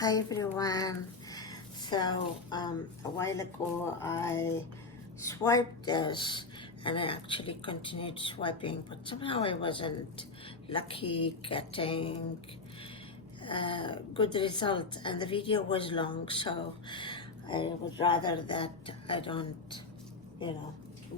Hi everyone. So a while ago I swiped this and I actually continued swiping, but somehow I wasn't lucky getting good result, and the video was long, so I would rather that I don't,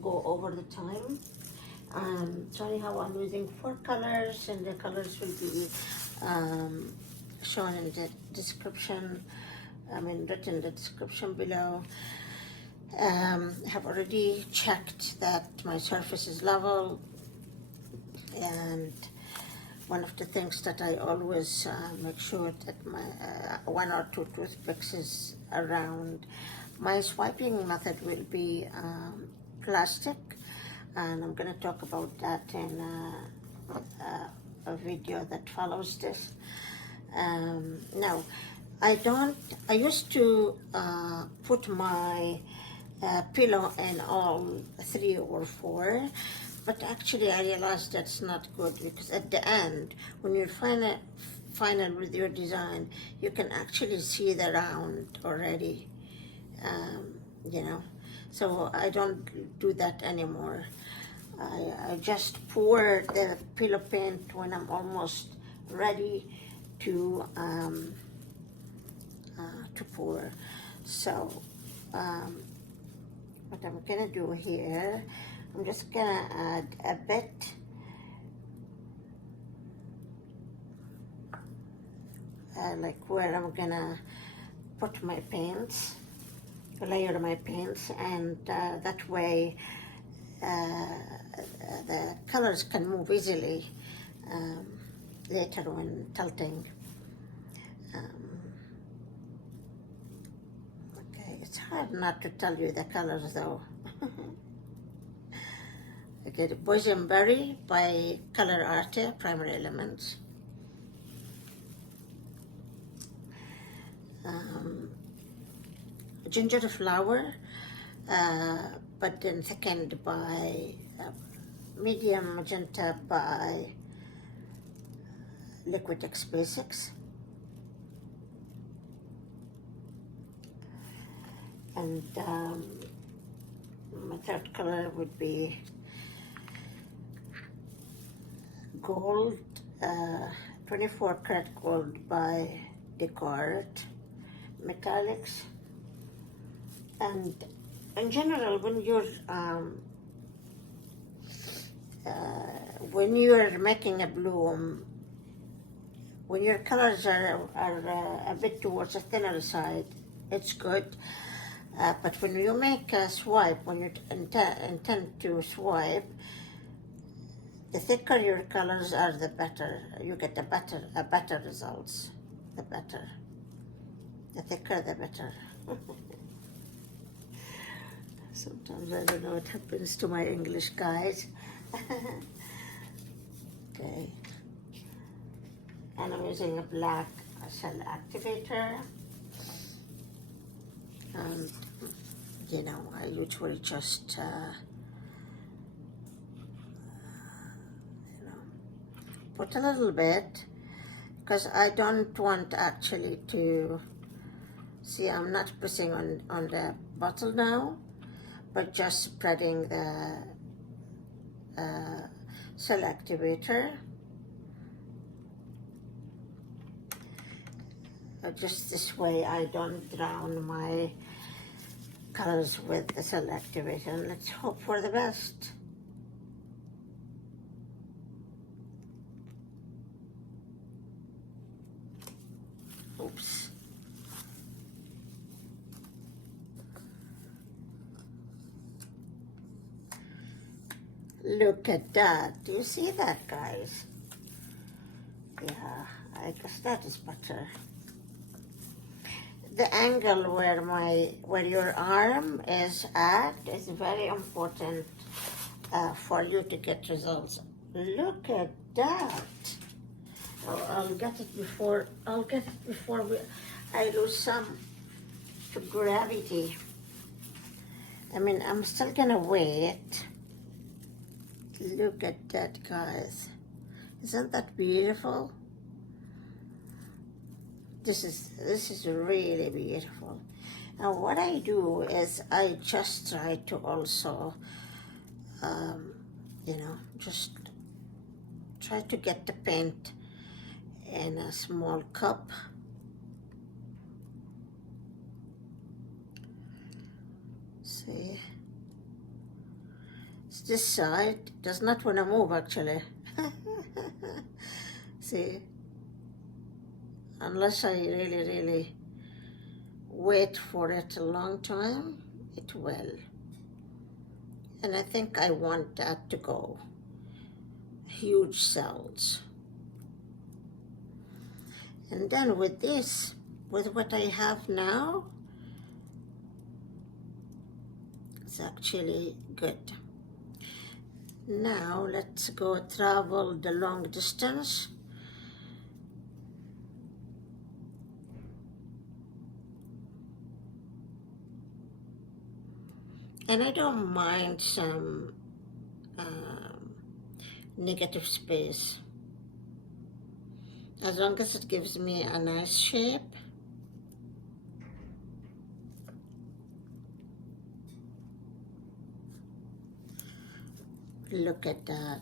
go over the time. Sorry how I'm using 4 colors, and the colors will be shown in the description. Written in the description below. Have already checked that my surface is level, and one of the things that I always make sure that my 1 or 2 toothpicks is around. My swiping method will be plastic, and I'm going to talk about that in a video that follows this. Now, I used to put my pillow in all 3 or 4, but actually I realized that's not good, because at the end, when you're final with your design, you can actually see the round already, so I don't do that anymore. I just pour the pillow paint when I'm almost ready to pour. So what I'm gonna do here, I'm just gonna add a bit like where I'm gonna put my paints, layer my paints, and that way the colors can move easily later when tilting. It's hard not to tell you the colors though. Okay, the Boysenberry by Color Arte, Primary Elements. Ginger flower, but then thickened by medium magenta by Liquid X Basics. And my third color would be gold, 24 karat gold by Descartes Metallics. And in general, when you're making a bloom, when your colors are a bit towards the thinner side, it's good. But when you make a swipe, when you intend to swipe, the thicker your colors are, the better. You get a better results. The better. The thicker, the better. Sometimes I don't know what happens to my English guys. Okay. And I'm using a black Cell Activator. And I usually just put a little bit, because I don't want actually to see. I'm not pressing on the bottle now, but just spreading the Cell Activator. Just this way I don't drown my colors with the Cell Activator. And let's hope for the best. Oops. Look at that. Do you see that, guys? Yeah, I guess that is better. The angle where your arm is at is very important for you to get results. Look at that. I'll get it before I lose some to gravity. I'm still gonna wait. Look at that, guys. Isn't that beautiful? This is really beautiful. Now what I do is I just try to also, just try to get the paint in a small cup. See, this side does not want to move actually. See, unless I really wait for it a long time, it will. And I think I want that to go. Huge cells. And then with this, with what I have now, it's actually good. Now let's go travel the long distance. And I don't mind some negative space, as long as it gives me a nice shape. Look at that.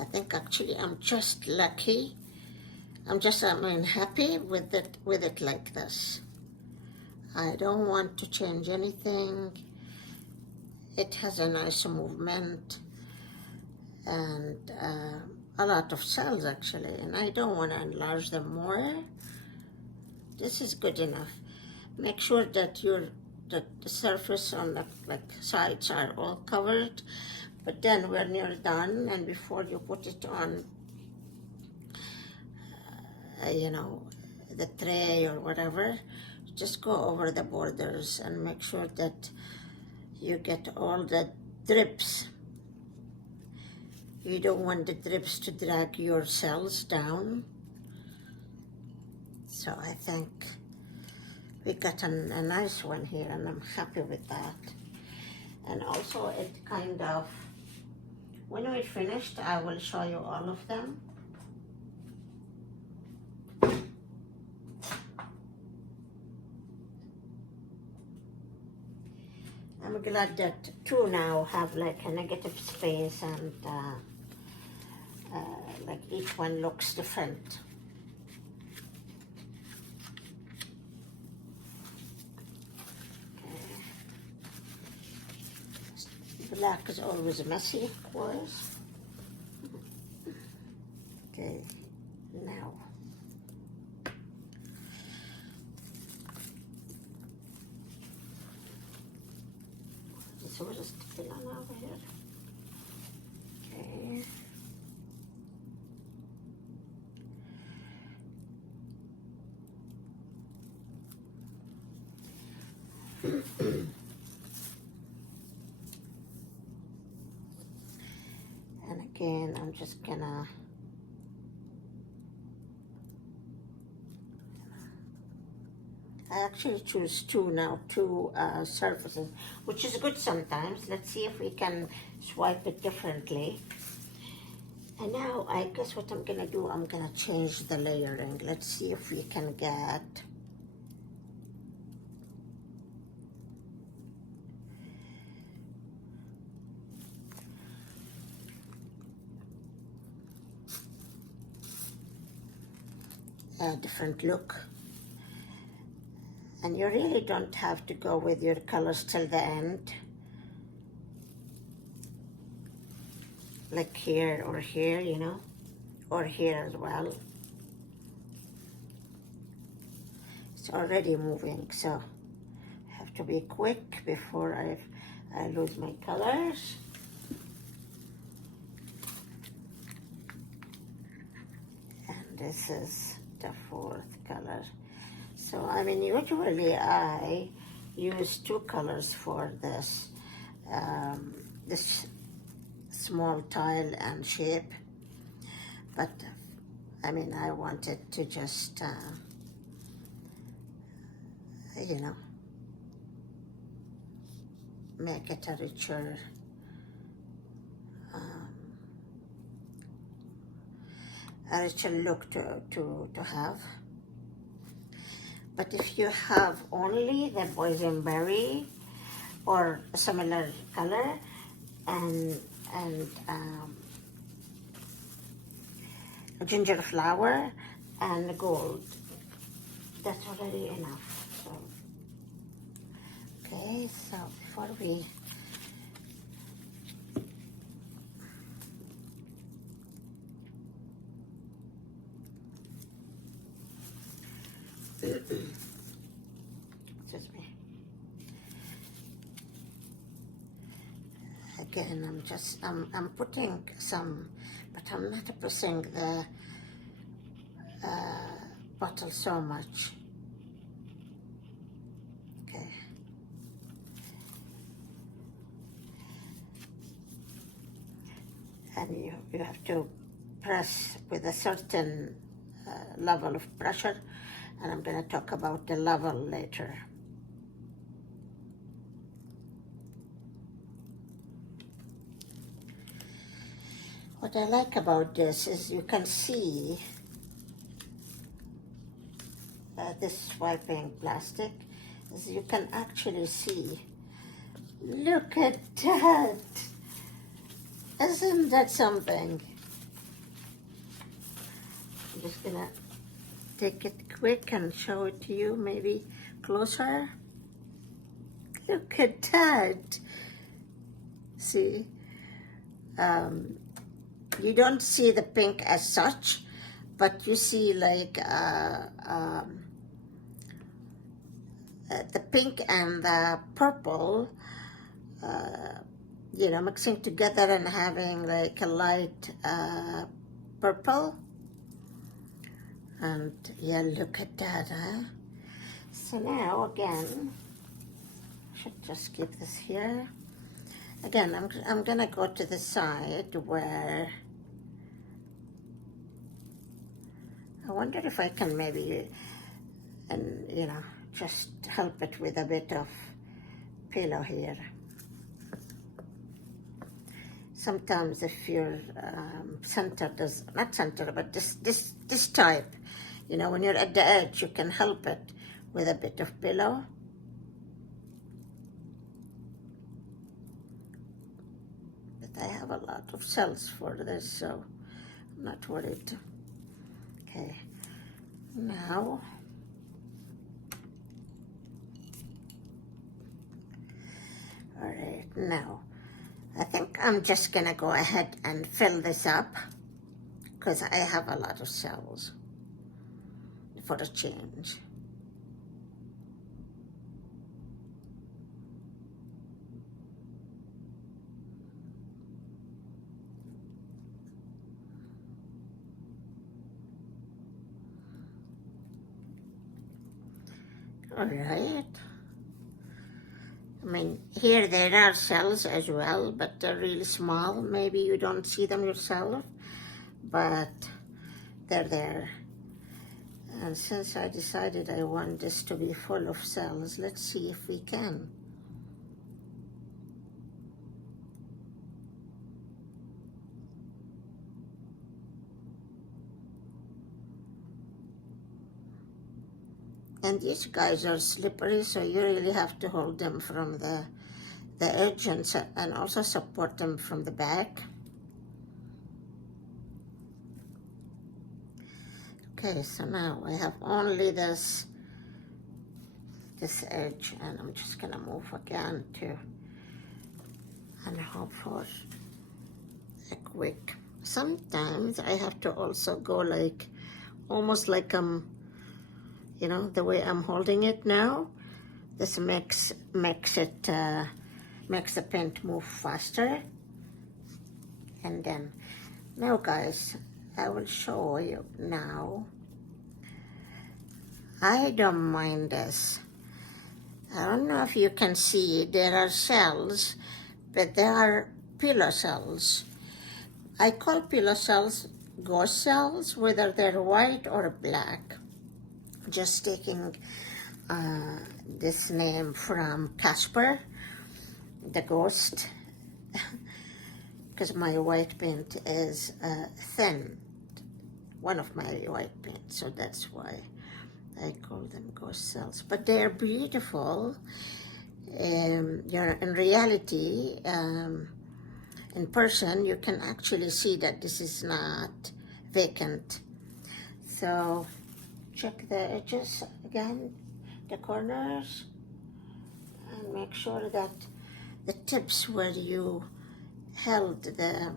I think actually I'm just lucky. I'm happy with it like this. I don't want to change anything. It has a nice movement and a lot of cells actually, and I don't want to enlarge them more. This is good enough. Make sure that the surface on the sides are all covered, but then when you're done and before you put it on the tray or whatever, just go over the borders and make sure that you get all the drips. You don't want the drips to drag your cells down. So I think we got a nice one here, and I'm happy with that. And also it kind of, when we're finished, I will show you all of them. I'm glad that two now have like a negative space, and like each one looks different. Okay. Black is always messy, of course. Okay, now. So we'll just stick it on over here. Okay. And again, I'm just gonna I actually choose two surfaces, which is good sometimes. Let's see if we can swipe it differently. And now I guess what I'm gonna do, I'm gonna change the layering. Let's see if we can get a different look. And you really don't have to go with your colors till the end. Like here or here, or here as well. It's already moving, so I have to be quick before I lose my colors. And this is the fourth color. So, usually I use two colors for this, this small tile and shape, but I wanted to just, make it a richer a richer look to have. But if you have only the boysenberry or a similar color and ginger flower and gold, that's already enough. So, okay, so before we excuse me. Again, I'm putting some, but I'm not pressing the bottle so much. Okay. And you have to press with a certain level of pressure, and I'm going to talk about the level later. What I like about this is you can see this wiping plastic, is you can actually see, look at that, isn't that something? I'm just gonna take it quick and show it to you, maybe closer. Look at that. See, you don't see the pink as such, but you see like the pink and the purple, you know, mixing together and having like a light purple. And yeah, look at that, huh? So now again, I should just keep this here. Again, I'm gonna go to the side where I wonder if I can maybe, and you know, just help it with a bit of pillow here. Sometimes if your center does, not center, but this type, you know, when you're at the edge, you can help it with a bit of pillow. But I have a lot of cells for this, so I'm not worried. Okay, now all right, now I think I'm just gonna go ahead and fill this up because I have a lot of cells for a change. All right. I mean, here there are cells as well, but they're really small. Maybe you don't see them yourself, but they're there. And since I decided I want this to be full of cells, let's see if we can. And these guys are slippery, so you really have to hold them from the edge and also support them from the back. Okay, so now I have only this edge, and I'm just gonna move again to and hope for a quick. Sometimes I have to also go like almost like you know, the way I'm holding it now. This makes the paint move faster. And then now guys, I will show you now. I don't mind this. I don't know if you can see, there are cells, but they are pillow cells. I call pillow cells ghost cells, whether they're white or black. Just taking this name from Casper, the ghost, because my white paint is thin. one of my white paints, so that's why I call them ghost cells. But they're beautiful. In reality, in person, you can actually see that this is not vacant. So check the edges again, the corners, and make sure that the tips where you held the,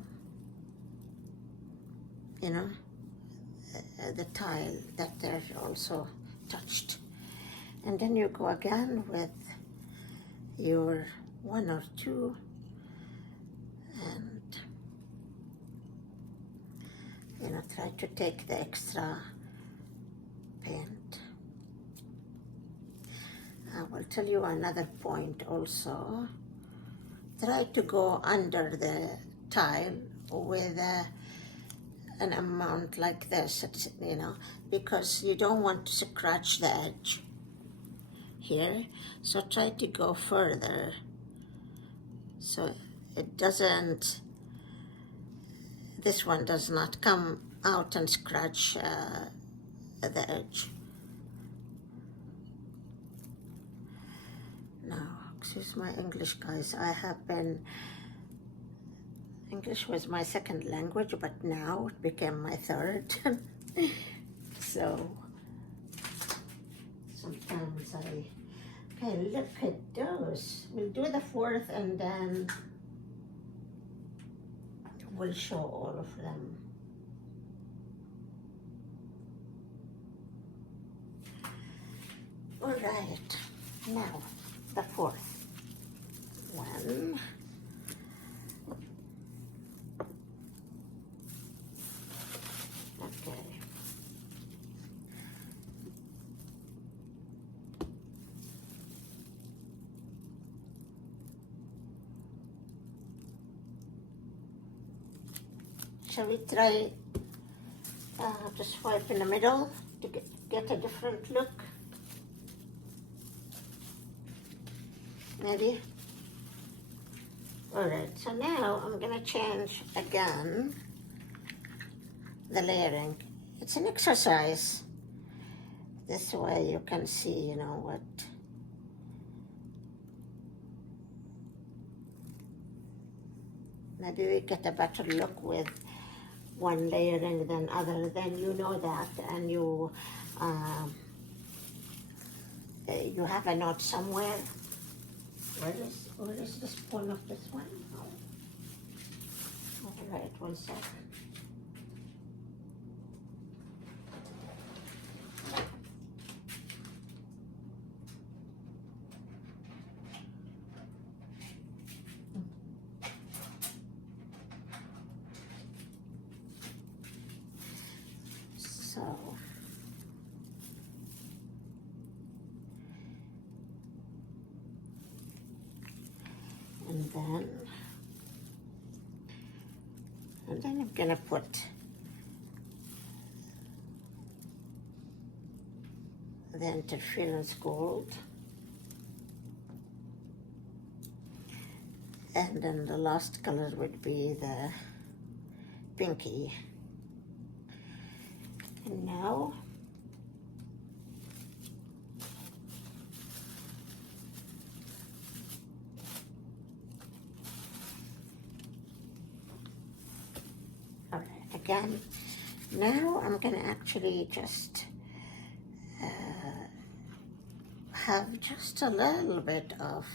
the tile, that they're also touched. And then you go again with your 1 or 2 and try to take the extra paint. I will tell you another point also. Try to go under the tile with an amount like this, because you don't want to scratch the edge here. So try to go further so it doesn't, this one does not come out and scratch the edge. Now, excuse my English, guys. English was my second language, but now it became my third. So sometimes okay, look at those. We'll do the 4th and then we'll show all of them. All right, now the 4th one. Okay. Shall we try to swipe in the middle to get a different look? Maybe? Alright, so now I'm going to change again the layering. It's an exercise. This way you can see, what. Maybe we get a better look with one layering than other, then you know that, and you have a note somewhere. Where is the spoon of this one? Oh. All right, 1 second. And then I'm gonna put the interference gold, and then the last color would be the pinky. And now again, now I'm going to actually just have just a little bit of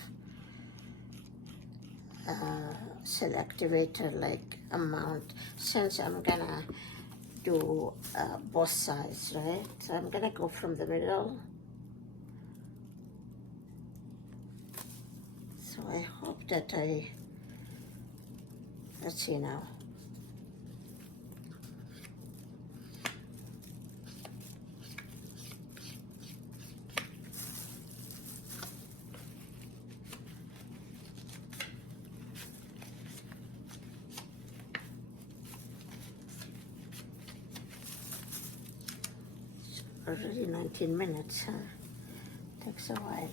Cell Activator like amount, since I'm going to do both sides, right? So I'm going to go from the middle. So I hope that let's see now. Already 19 minutes, huh? Takes a while.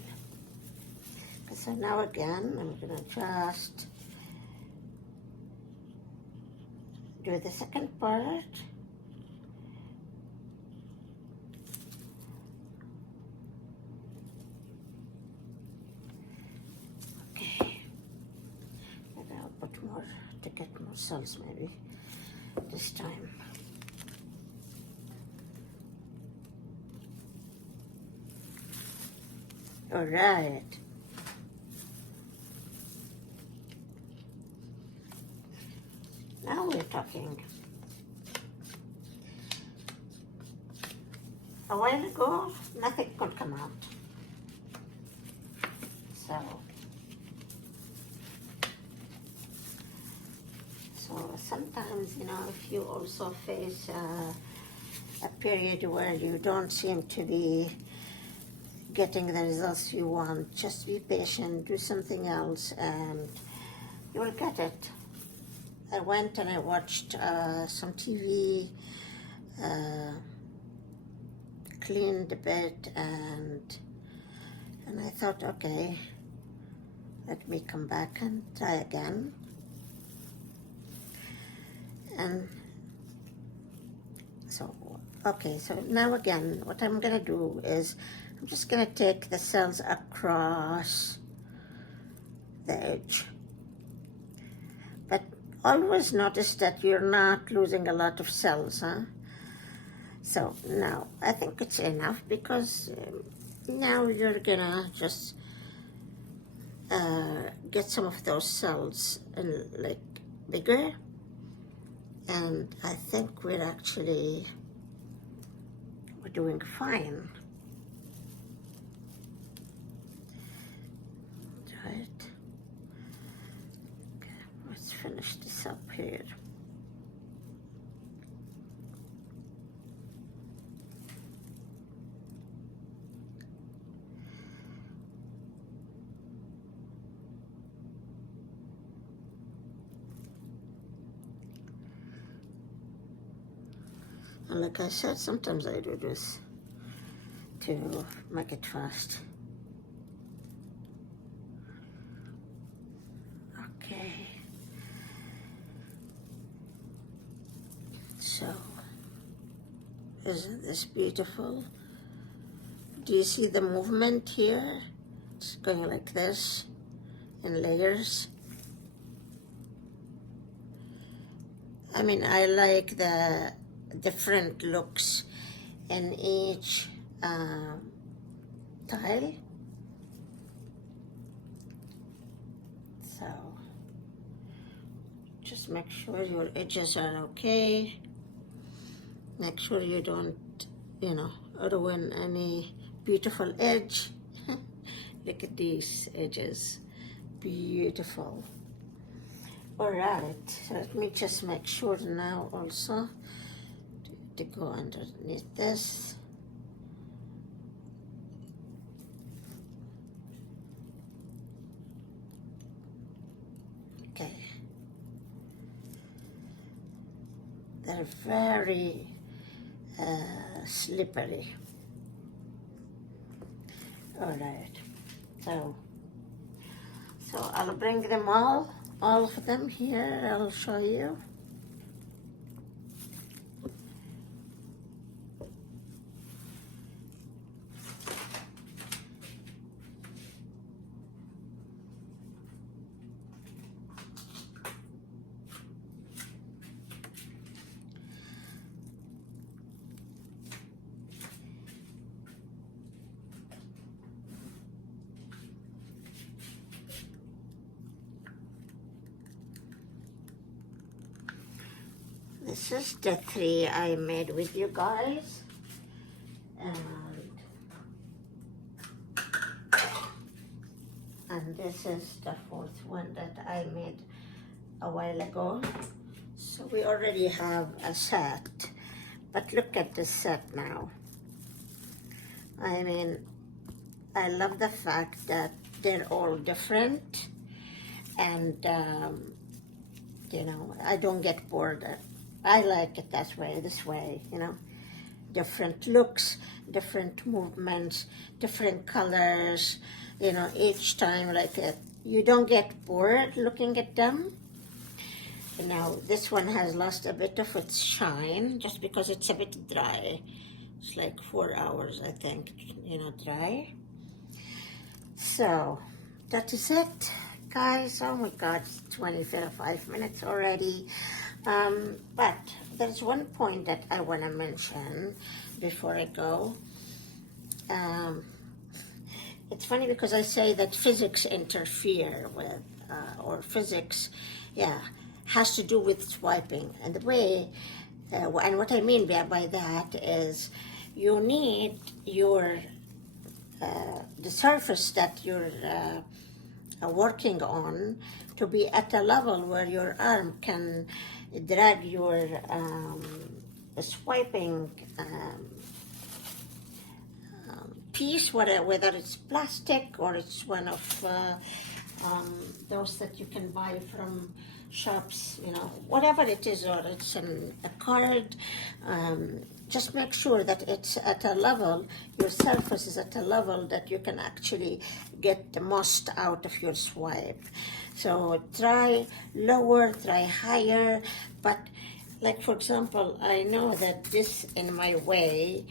So now again, I'm gonna just do the second part cells maybe this time. All right. Now we're talking. A while ago, nothing could come out. So sometimes, you know, if you also face a period where you don't seem to be getting the results you want, just be patient, do something else, and you will get it. I went and I watched some TV, cleaned a bit, and I thought, okay, let me come back and try again. And so, okay, so now again, what I'm gonna do is I'm just gonna take the cells across the edge. But always notice that you're not losing a lot of cells, huh? So now I think it's enough, because now you're gonna just get some of those cells in, like, bigger, and I think we're doing fine. Right. Okay, let's finish this up here. And like I said, sometimes I do this to make it fast. Okay. So, isn't this beautiful? Do you see the movement here? It's going like this in layers. I mean, I like the different looks in each tile. So just make sure your edges are okay. Make sure you don't, you know, ruin any beautiful edge. Look at these edges, beautiful. All right, so let me just make sure now also to go underneath this. Okay. They're very slippery. All right, so I'll bring them all of them here. I'll show you. This is the 3 I made with you guys, and this is the 4th one that I made a while ago. So we already have a set, but look at this set now. I mean, I love the fact that they're all different, and you know, I don't get bored. I like it that way, this way, you know. Different looks, different movements, different colors, you know, each time like it. You don't get bored looking at them. Now, this one has lost a bit of its shine just because it's a bit dry. It's like 4 hours, I think, you know, dry. So, that is it, guys. Oh my God, it's 25 minutes already. But there's one point that I want to mention before I go. It's funny because I say that physics interfere with, or physics, has to do with swiping. And the way, and what I mean by that is you need your, the surface that you're working on to be at a level where your arm can drag your swiping piece, whether it's plastic or it's one of those that you can buy from shops, whatever it is, or it's a card. Just make sure that it's at a level, your surface is at a level that you can actually get the most out of your swipe. So try lower, try higher, but like for example, I know that this in my way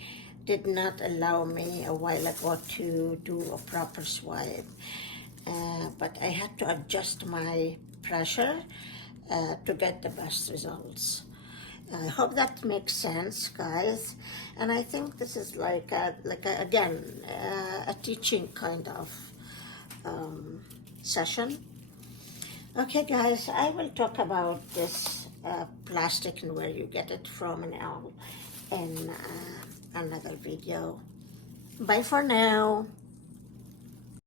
did not allow me a while ago to do a proper swipe. But I had to adjust my pressure to get the best results. I hope that makes sense, guys. And I think this is again, a teaching kind of session. Okay, guys, I will talk about this plastic and where you get it from and all in another video. Bye for now.